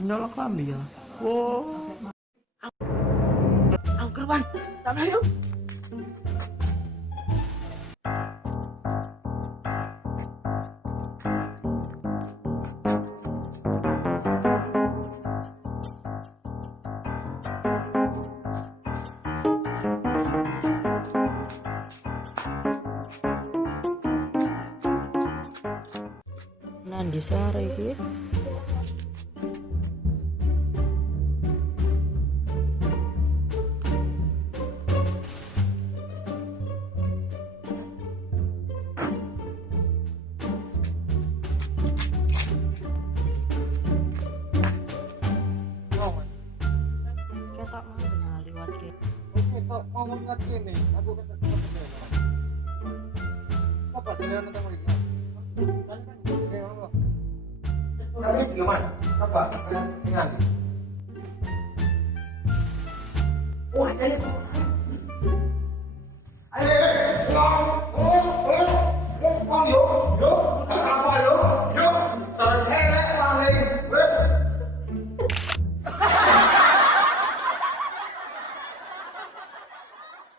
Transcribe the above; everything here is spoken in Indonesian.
Nyolok kami ya. Oh. Aku keruan. Tak boleh yuk. Nandi sare iki. Ketok mau liwat ke. Oke, tok mau ngat ini. Aku kata apa jalan tentang ini? Tadi gimana? Apa? Dengan. Oh, jadi. Ayo, ayo. Oh, yo, yo.